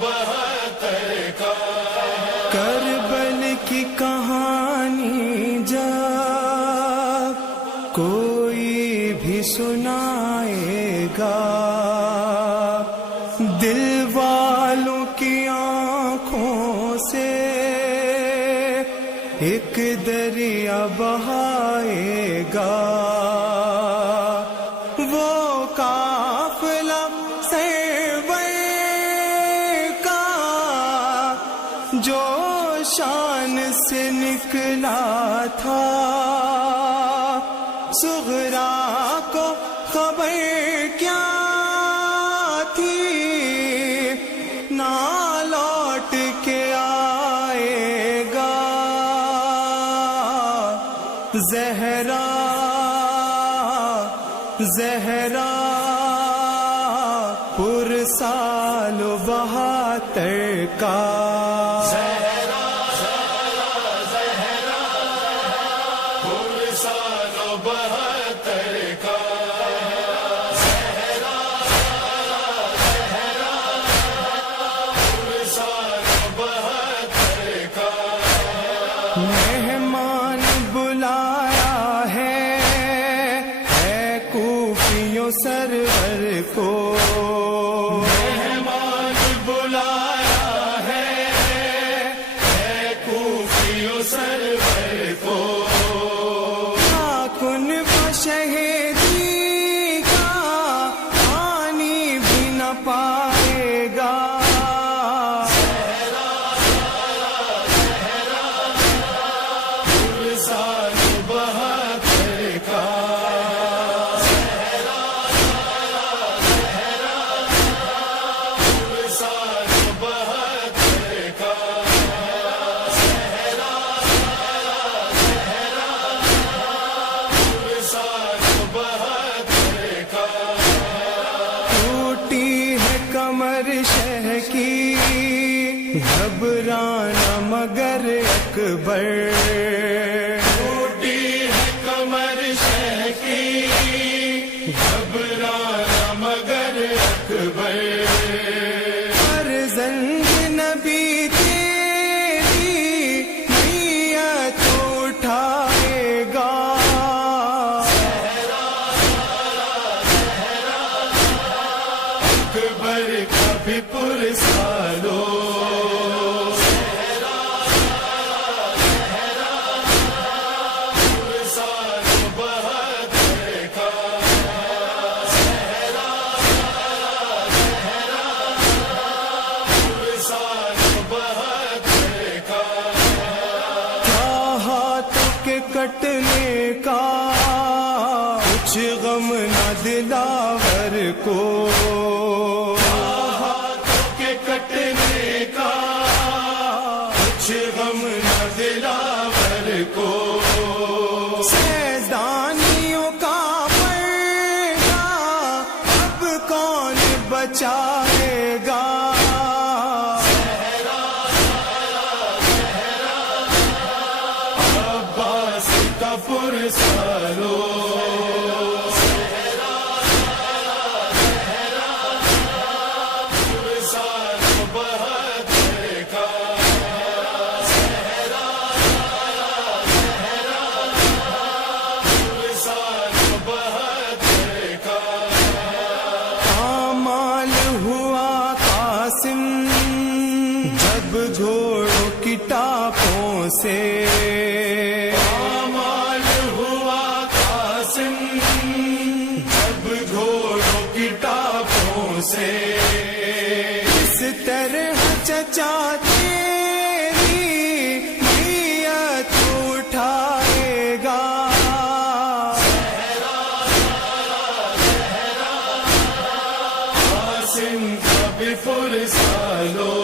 72 کا کربل کی کہانی جب کوئی بھی سنائے گا، دل والوں کی آنکھوں سے ایک دریا بہائے گا، وہ قافلہ سرور کا جو شان سے نکلا تھا، صغرا کو خبر کیا تھی، نہ لوٹ کے آئے گا زہرا زہرا پرسال 72 کا مہمان بلایا ہے کوفیوں سرور کو، مہمان بلایا ہے کوفیوں سرور کو، کن شہیدی کا پانی بھی نہ پائے گا، کمر شہ کی گھبرانا مگر اکبر، ٹوٹی ہے کمر شہ کی گھبرانا مگر اکبر، فرزند نبی تیری نیت اٹھائے گا، اکبر کا بھی پرسالو، کٹنے کا کچھ غم نہ دلاور کو، ہاتھوں کے کٹنے کا کچھ غم نہ دلاور کو، سیدانیوں کا پردہ اب کون بچائے گا، پرسالو آمال ہوا قاسم جب گھوڑوں کی ٹاپوں سے، جب گھوڑوں کی ٹاپوں سے، اس طرح چچا تیری نیت اٹھائے گا، قاسم کا بھی پرسالو،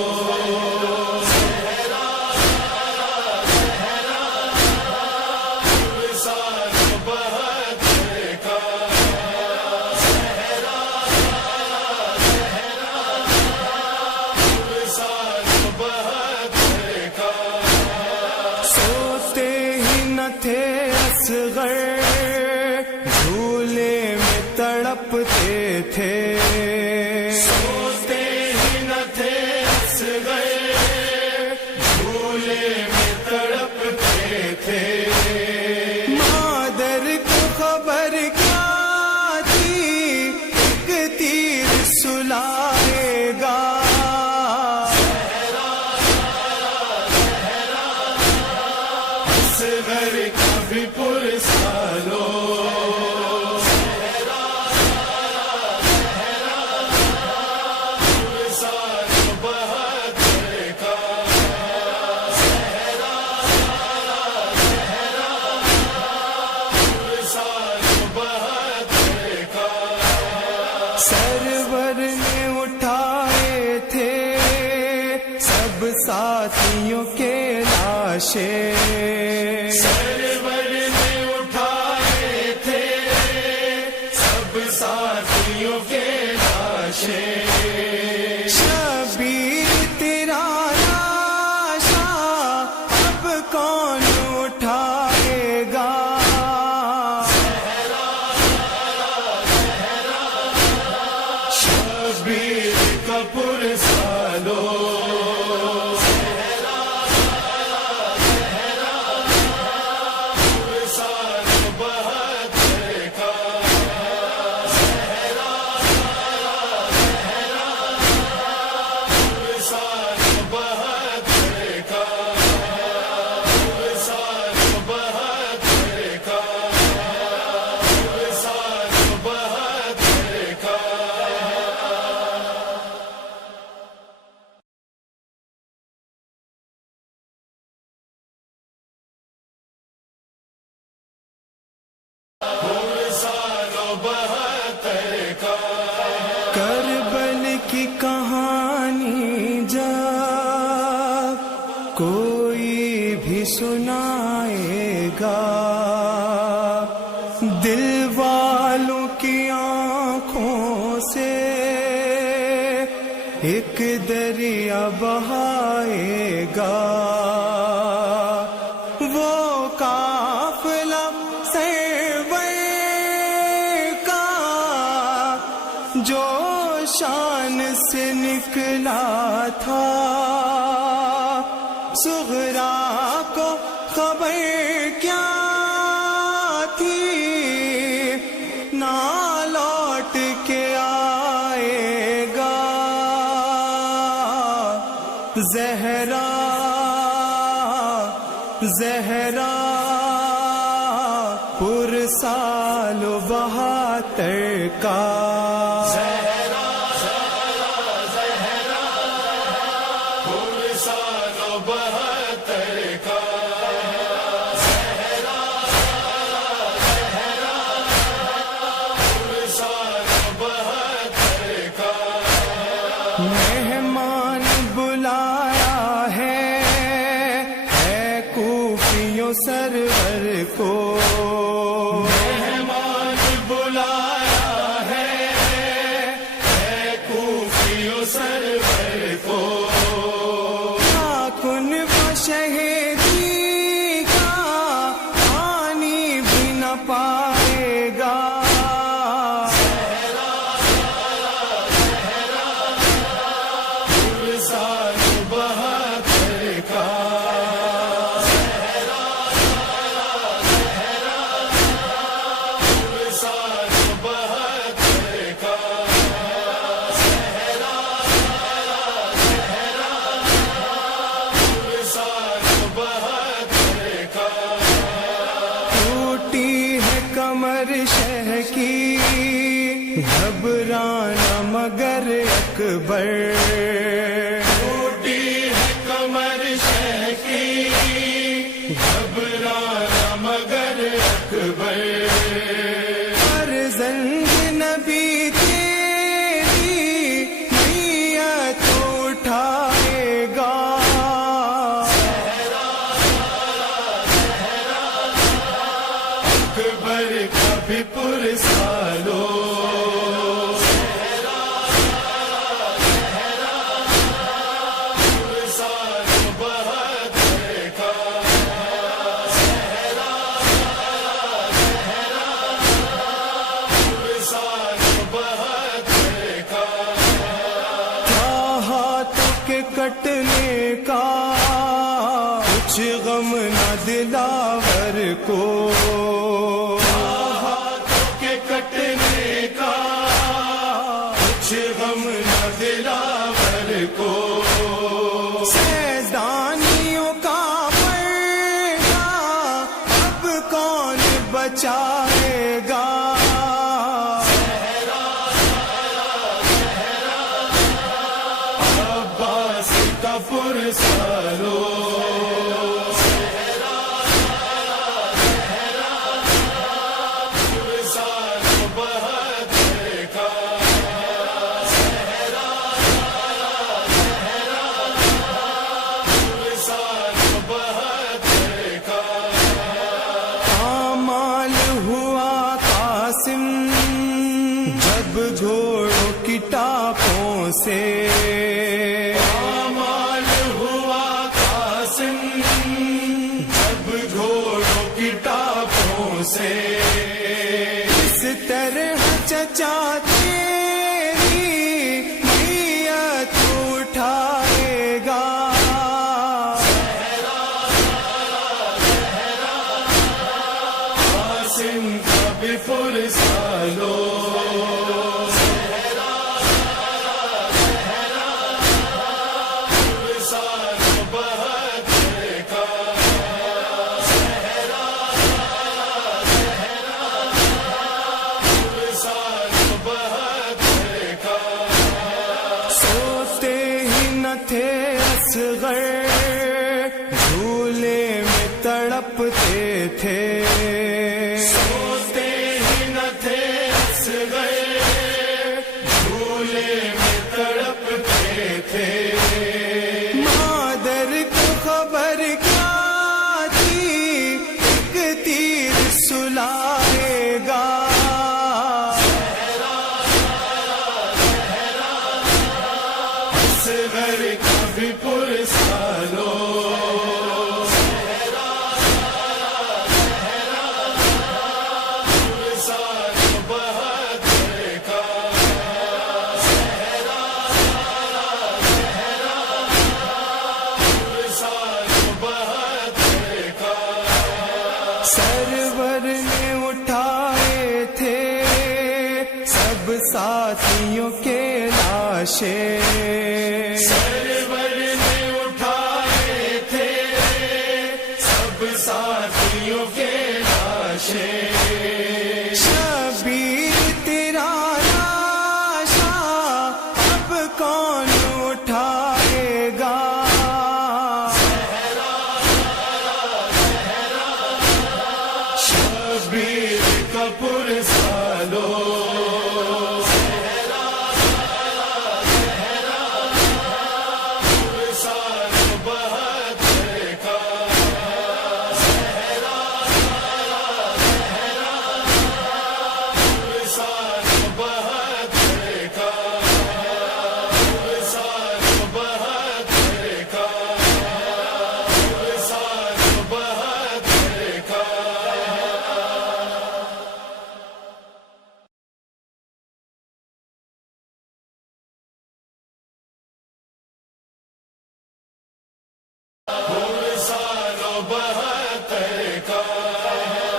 تھے اصغر جھولے میں تڑپتے تھے، سوتے ہی نہ تھے گا اصغر کا بھی پرسالو سرور نے اٹھائے تھے سب ساتھیوں کے لاشیں سرور نے اٹھائے تھے سب ساتھیوں کے لاشیں شبیر تیرا لاشا اب کون اٹھائے گا شبیر کا پرسالو کربل کی کہانی جب کوئی بھی سنائے گا دل والوں کی آنکھوں سے ایک دریا بہائے گا وہ قافلہ جو شان سے نکلا تھا صغرا کو خبر کیا تھی نہ لوٹ کے آئے گا زہرا زہرا پرسال 72 کا مہمان بلایا ہے کوفیوں سرور کو مہمان بلایا ہے کوفیوں سرور کو کن شہیدی کا پانی بھی نہ پائے گا کمر شہ کی گھبرانا مگر اکبر ٹوٹی ہے کمر شہ کی گھبرانا مگر اکبر فرزند نبی تیری نیت اٹھائے گا اکبر کا بھی پرسالو کٹنے کا کچھ غم نہ دلاور کو ہاتھوں کے کٹنے کا کچھ غم نہ دلاور کو سیدانیوں کا پردہ اب کون بچائے گا؟ عباس کا پرسالو جب گھوڑوں کی ٹاپوں سے پامال ہوا قاسم، جب گھوڑوں کی ٹاپوں سے اس طرح چچا تیری نیت اٹھائے گا۔ قاسم کا بھی پرسالو تھے اصغر جھولے میں تڑپتے تھے، سوتے ہی نہ تھے اصغر جھولے میں تڑپتے تھے۔ مادر کو خبر کیا تھی ایک تیر سلائے گا؟ اصغر کا بھی پرسالو سرور نے اٹھائے تھے سب ساتھیوں کے لاشیں، سرور نے اٹھائے تھے سب ساتھیوں کے لاشیں۔ شبیر تیرا لاشا اب کون اٹھائے گا؟ شبیر کا پرسالو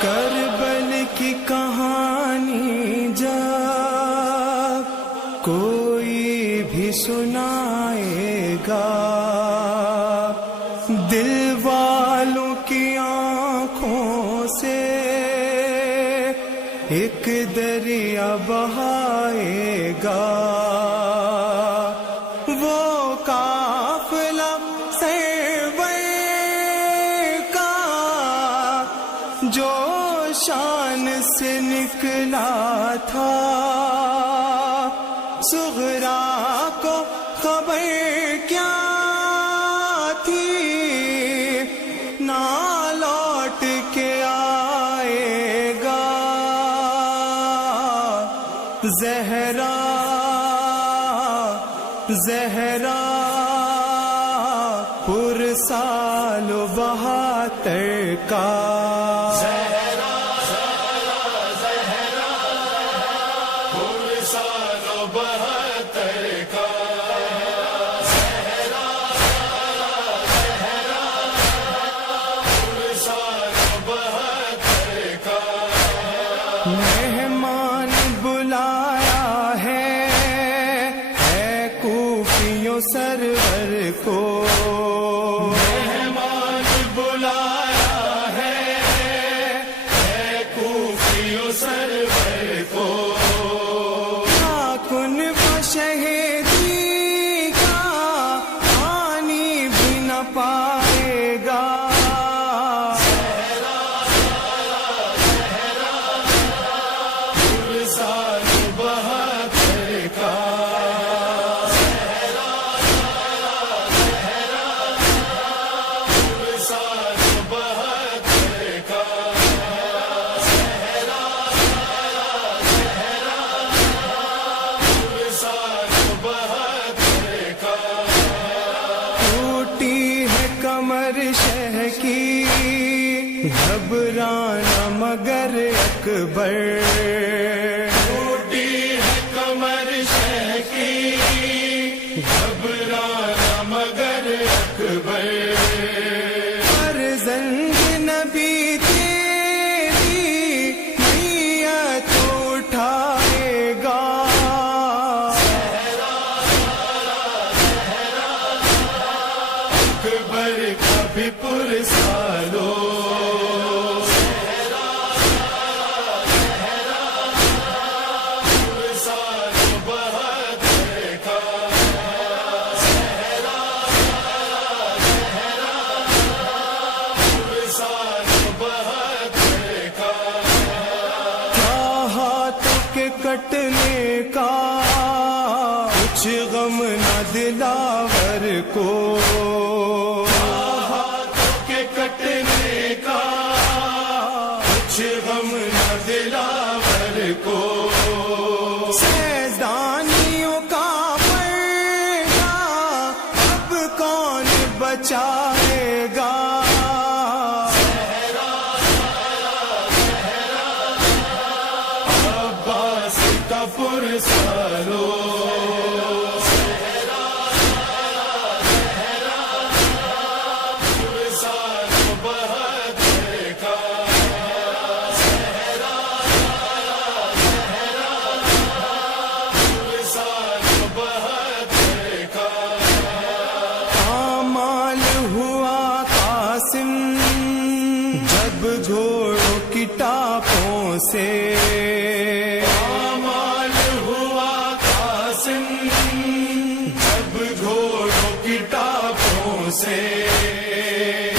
کربل کی کہانی جب کوئی بھی سنائے گا، دل والوں کی آنکھوں سے ایک دریا بہائے گا۔ وہ قافلہ سرور کا جو شان سے نکلا تھا، صغرا کو خبر کیا تھی نہ لوٹ کے آئے گا۔ زہرا زہرا پرسال 72 کا مہمان بلایا ہے کوفیوں سرور کو مہمان بلایا ہے کوفیوں سرور کو کن شہیدی کا پانی بھی نہ پائے گا سال بہتر کا سال بہتر کا سال بہتر کا ٹوٹی ہے کمر شہ کی گھبرانا مگر اکبر ٹوٹی ہے کمر شہ کی گھبرانا مگر اکبر فرزند نبی تیری نیت اٹھائے گا اکبر کا بھی پرسالو کٹنے کا کچھ غم نہ دلاور کو ہاتھوں کے کٹنے کا کچھ غم نہ دلاور کو سیدانیوں کا پردہ اب کون بچائے گا عباس کا پرسالو سال بہتر کا سال بہتر کا اعمال ہوا قاسم جب گھوڑوں کی ٹاپوں سے مال ہوا قاسم جب گھوڑوں کی ٹاپوں سے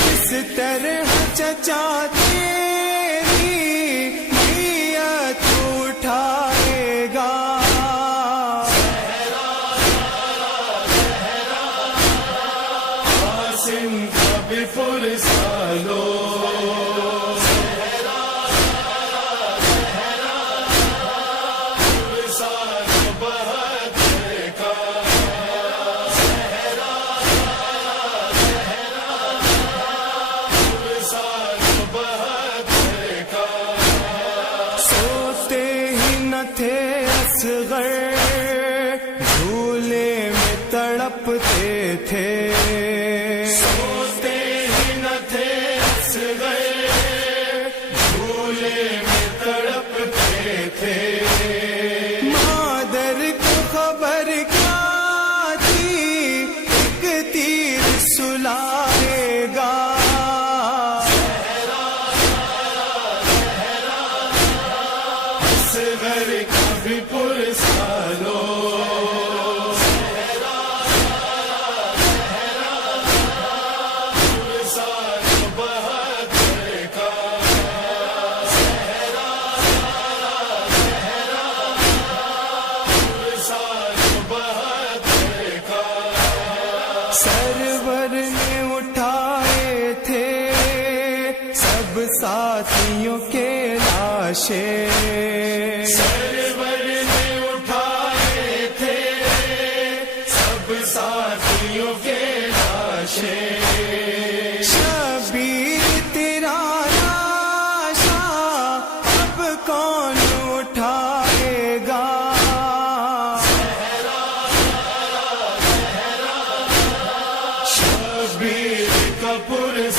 اس طرح چچا تیری نیت اٹھائے گا قاسم کا بھی پرسالو سال بہتر کا سال بہتر کا سوتے ہی نہ تھے اصغر جھولے میں تڑپتے تھے سوتے ہی نہ تھے اصغر جھولے میں تڑپتے تھے مادر کو خبر کیا تھی ایک تیر سلائے گا اصغر کا بھی پرسالو سال بہتر کا سال بہتر کا سرور نے اٹھائے تھے سب ساتھیوں کے لاشیں سرور نے اٹھائے تھے سب ساتھیوں کے لاشیں شبیر تیرا لاشا اب کون اٹھائے گا شبیر کا پرسالو